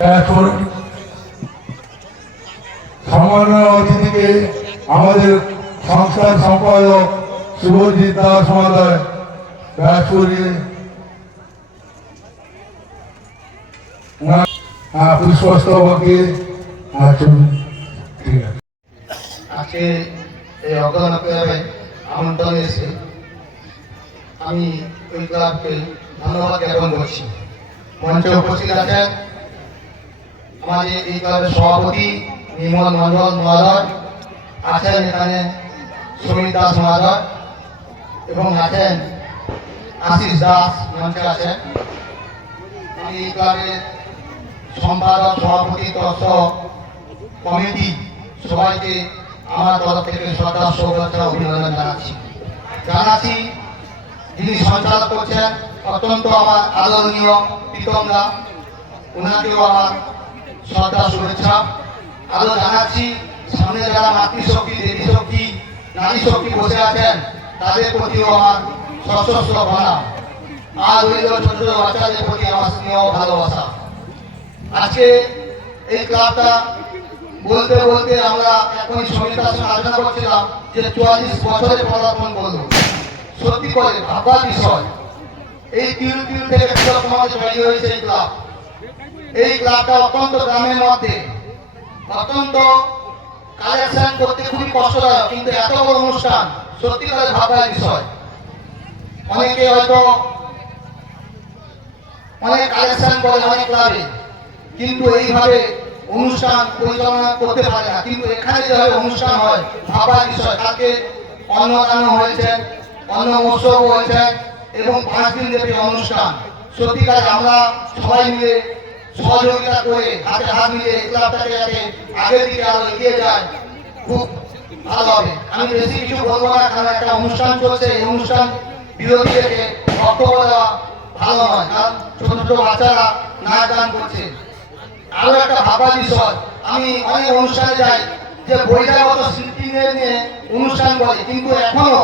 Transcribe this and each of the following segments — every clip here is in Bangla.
এখন সামান্য অতিথিকে আমাদের সংস্থার সম্পাদক শুভজিৎ দাস মহোদয় ব্যাসপুরী পুষ্পস্তবকে ঠিক আছে। আজকে এই অজ্ঞান ক্লাবে আমন্ত্রণ এসে আমি ওই ক্লাবকে ধন্যবাদ জ্ঞাপন করছি। মঞ্চে উপস্থিত আছেন আমাদের এই ক্লাবের সভাপতি নির্মল মন্ডল মহোদয়, আছেন এখানে সুমিত দাস মহোদয় এবং আছেন আশিস দাস মঞ্চে আছেন। আমি এই ক্লাবের সম্পাদক সভাপতি তথ্য কমিটি সবাইকে আমার তরফ থেকে শ্রদ্ধা শুভেচ্ছা অভিনন্দন জানাচ্ছি। যিনি সঞ্চালক করছেন অত্যন্ত আমার আদরণীয় প্রীতম দা, ওনাকেও আমার শ্রদ্ধা শুভেচ্ছা আরো জানাচ্ছি। সামনে যারা মাতৃশক্তি, দেবী শক্তি, নারী শক্তি বসে আছেন তাদের প্রতিও আমার সশস্ত্র প্রণাম। আর ওই ছোট ছোট বাচ্চাদের প্রতি আমার স্নেহ ভালোবাসা। আজকে এই ক্লাবটা বলতে বলতে আমরা এখন সমিতার সঙ্গে আলোচনা করছিলাম যে 44 বছরে পদার্পণ করলো। সত্যি করে ভাবার বিষয়, এই তিল থেকে সমাজ তৈরি হয়েছে এই ক্লাব। এই ক্লাবটা অত্যন্ত গ্রামের মধ্যে, অত্যন্ত কালেকশন করতে খুবই কষ্টদায়ক, কিন্তু এত বড় অনুষ্ঠান সত্যি করে ভাবার বিষয়। অনেকে হয়তো অনেক কালেকশন করে অনেক ক্লাবে, কিন্তু এইভাবে অনুষ্ঠান পরিচালনা করতে পারে না। কিন্তু এখানে যেভাবে অনুষ্ঠান হয় ভাবার বিষয়। কালকে অন্নদান হয়েছে, অন্ন মহোৎসব হয়েছে এবং 5 দিন ব্যাপী অনুষ্ঠান। সত্যিকার আমরা সবাই মিলে সহযোগিতা করে হাতে হাত মিলিয়ে এই ক্লাবটাকে যাতে আগের দিকে আরো এগিয়ে যায়, খুব ভালো হবে। আমি বেশি কিছু বলবো না, কারণ একটা অনুষ্ঠান চলছে, এই অনুষ্ঠান বিরোধীদেরকে বক্তব্য দেওয়া ভালো নয়, কারণ ছোট ছোট বাচ্চারা নাচ গান করছে। আরো একটা ভাবার বিষয়, আমি অনেক অনুষ্ঠানে যাই যে বহিরাগত শিল্পীদের নিয়ে অনুষ্ঠান করে, কিন্তু এখনো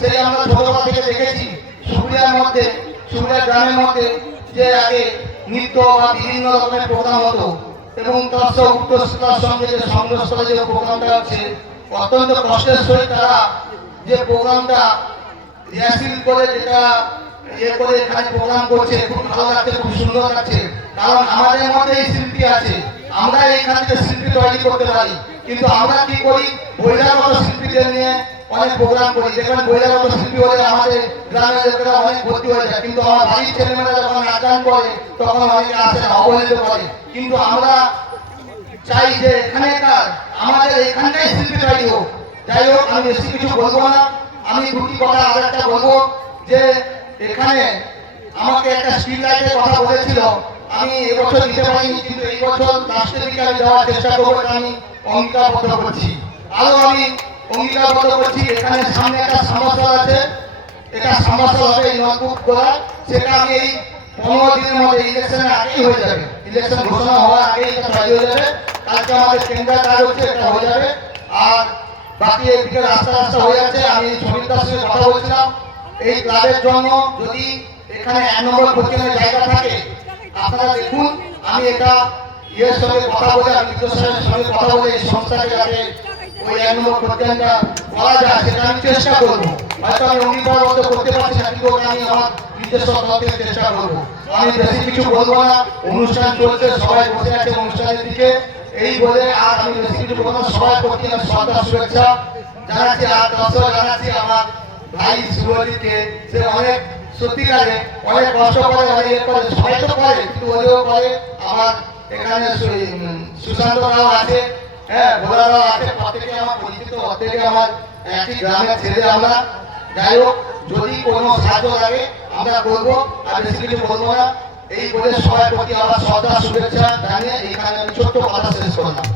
সেই আমরা ছোটবেলা থেকে দেখেছি সুবিধার মধ্যে, সুবিধার গ্রামের মধ্যে যে আগে নৃত্য বা বিভিন্ন রকমের প্রোগ্রাম হতো এবং তার সঙ্গে উত্তরশিক্ষার সঙ্গে যে সংগ্রহস্থলে যে প্রোগ্রামটা হচ্ছে অত্যন্ত কষ্টের সহিত তারা যে প্রোগ্রামটা রিহার্সেল করে যেটা করে এখানে প্রোগ্রাম করছে, খুব ভালো লাগছে, খুব সুন্দর লাগছে। কারণ আমাদের মধ্যে এই শিল্পী আছে, আমরা এইখান থেকে শিল্পী তৈরি করতে পারি, কিন্তু আমরা কি করি বহিরাগত শিল্পীদের নিয়ে অনেক প্রোগ্রাম করি। দেখবেন বহিরাগত শিল্পী হলে আমাদের গ্রামের লোকেরা অনেক ভর্তি হয়ে যায়, কিন্তু আমার বাড়ির ছেলেমেয়েরা যখন নাচ গান করে তখন অনেকে আসে না, অবহেলিত করে। কিন্তু আমরা চাই যে এখানেকার আমাদের এখানটাই শিল্পী তৈরি হোক। যাই হোক, আমি বেশি কিছু বলবো না। আমি দুটি কথা আর একটা বলবো যে এখানে আমাকে একটা স্ট্রিট লাইটের কথা বলেছিল, আমি এবছর দিতে পারিনি, কিন্তু এই বছর লাস্টের দিকে আমি দেওয়ার চেষ্টা করবো। আমি অঙ্গীকারবদ্ধ করছি, আরো আমি অঙ্গীকারবদ্ধ করছি। এখানে সামনে একটা সমস্যা আছে, এটা সমস্যা হবে এই নলকূপ করা, সেটা আমি এই 15 দিনের মধ্যে ইলেকশনের আগেই হয়ে যাবে। ইলেকশন ঘোষণা হওয়ার আগেই এটা তৈরি হয়ে যাবে। কালকে আমাদের কেন্দ্রের কাজ হচ্ছে, এটা হয়ে যাবে। আর বাকি এদিকে রাস্তা রাস্তা হয়ে যাচ্ছে। আমি সমিতার সঙ্গে কথা বলছিলাম, এই ক্লাবের জন্য যদি এখানে 1 নম্বর কোচিংয়ের জায়গা থাকে আপনারা দেখুন। আমি এটা ইয়ের সঙ্গে কথা বলে, আমি বিদ্যাসাগরের সঙ্গে কথা বলে এই সংস্থাকে যাতে ওই 1 নম্বর কোচিংটা করা যায় সেটা আমি চেষ্টা করবো। হয়তো আমি অঙ্গীকারবদ্ধ করতে পারছি না, কিন্তু আমি আমার নিজস্ব তরফ থেকে চেষ্টা করবো। আমি বেশি কিছু বলবো না, অনুষ্ঠান চলছে, সবাই বসে আছে অনুষ্ঠানের দিকে, এই বলে আর আমি বেশি কিছু বলবো না। সবাই প্রতি শ্রদ্ধা শুভেচ্ছা জানাচ্ছি। আর দর্শক জানাচ্ছি আমার ভাই শুভজিৎকে, সে অনেক সত্যিকারে অনেক কষ্ট করে, অনেক ইয়ে করে, সবাই তো করে কিন্তু ওদেরও করে। আমার এখানে সুশান্ত রাও আছে, হ্যাঁ ভোলারাও আছে, প্রত্যেকে আমার পরিচিত, প্রত্যেকে আমার একই গ্রামের ছেলে আমরা। যাই হোক, যদি কোনো সাহায্য লাগে আমরা করবো, আর বেশি কিছু বলবো না। এই বলে সবাই প্রতি আমার শ্রদ্ধা শুভেচ্ছা জানিয়ে এখানে আমি ছোট্ট কথা শেষ করলাম।